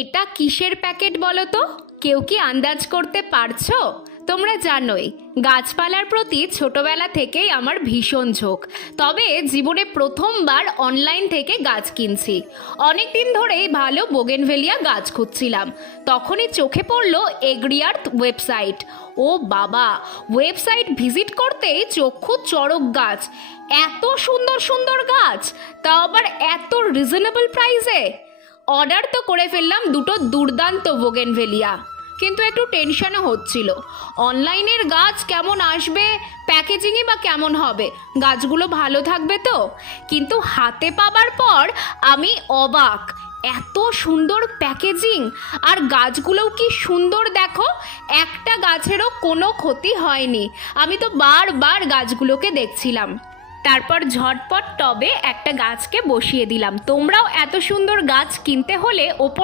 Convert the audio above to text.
এটা কিসের প্যাকেট বলো তো? কেউ কি আন্দাজ করতে পারছো? তোমরা জানোই গাছপালার প্রতি ছোটবেলা থেকেই আমার ভীষণ ঝোঁক। তবে জীবনে প্রথমবার অনলাইন থেকে গাছ কিনছি। অনেক দিন ধরেই ভালো বোগেনভেলিয়া গাছ খুঁজছিলাম, তখনই চোখে পড়লো এগ্রিয়ার্থ ওয়েবসাইট। ও বাবা, ওয়েবসাইট ভিজিট করতেই চক্ষু চড়ক গাছ। এত সুন্দর সুন্দর গাছ, তাও আবার এত রিজনেবল প্রাইসে। অর্ডার তো করে ফেললাম দুটো দুর্দান্ত বোগেনভেলিয়া, কিন্তু একটু টেনশনও হচ্ছিল অনলাইনের গাছ কেমন আসবে, প্যাকেজিংই বা কেমন হবে, গাছগুলো ভালো থাকবে তো। কিন্তু হাতে পাবার পর আমি অবাক, এত সুন্দর প্যাকেজিং আর গাছগুলোও কি সুন্দর দেখো। একটা গাছেরও কোনো ক্ষতি হয়নি। আমি তো বারবার গাছগুলোকে দেখছিলাম, তারপর ঝটপট টবে একটা গাছকে বসিয়ে দিলাম। তোমরাও এত সুন্দর গাছ কিনতে হলে ওপর